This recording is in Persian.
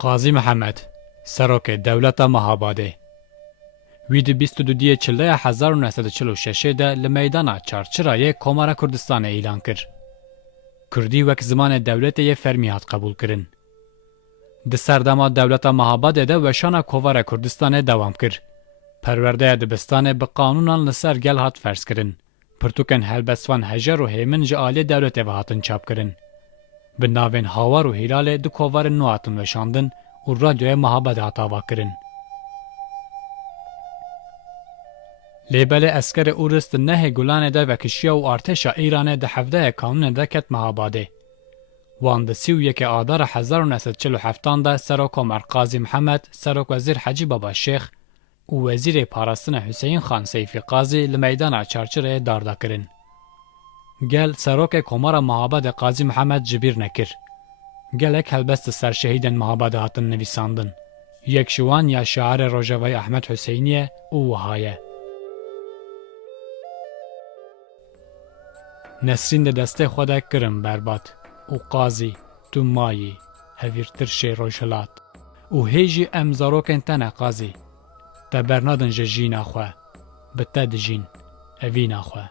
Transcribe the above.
قاضی محمد سروک دولت مهاباده وی د 22 چله 1946 ده لمیدانا چارچرای کمارا کردستان اعلان کرد. کردی وک زمان دولت یه فرمیات قبول کرن. د سردما دولت مهاباده ده وشانا کووارا کردستان دوام کرد. پرورده دبستان به قانونان لسر گل هات فرض کرن. پرتوکن هلبسوان هجر و هیمن جالی دولت و هاتن چاپ کرن. به ناوین هاوار و هلال دو کووار نواتن وشاندن و رادیوی مهاباده هاتاوا کرن. لیبل اسکر اورست نه گلان ده و کشیا و ارتشا ایران ده حفظه کانون ده کت مهاباده. وان ده 31 آذر 1947 ده سروک عمر قاضی محمد سروک وزیر حجی بابا شیخ و وزیر پاراستن حسین خان سیفی قاضی لمیدان چارچره داردا کرن. گل سروک کمار مهاباده قاضی محمد جبیر نکر. گل اک هلبست سر شهیدن مهاباده هاتن نویساندن. یک شوان یا شعار روژوی احمد حسینیه او وهایه. نسرین ده دسته خوده کرم برباد و قاضی تو مایی هفیرتر شه روشلات و هیجی امزاروکن تنه قاضی تا برنادن جین آخواه بتا دجین اوین آخواه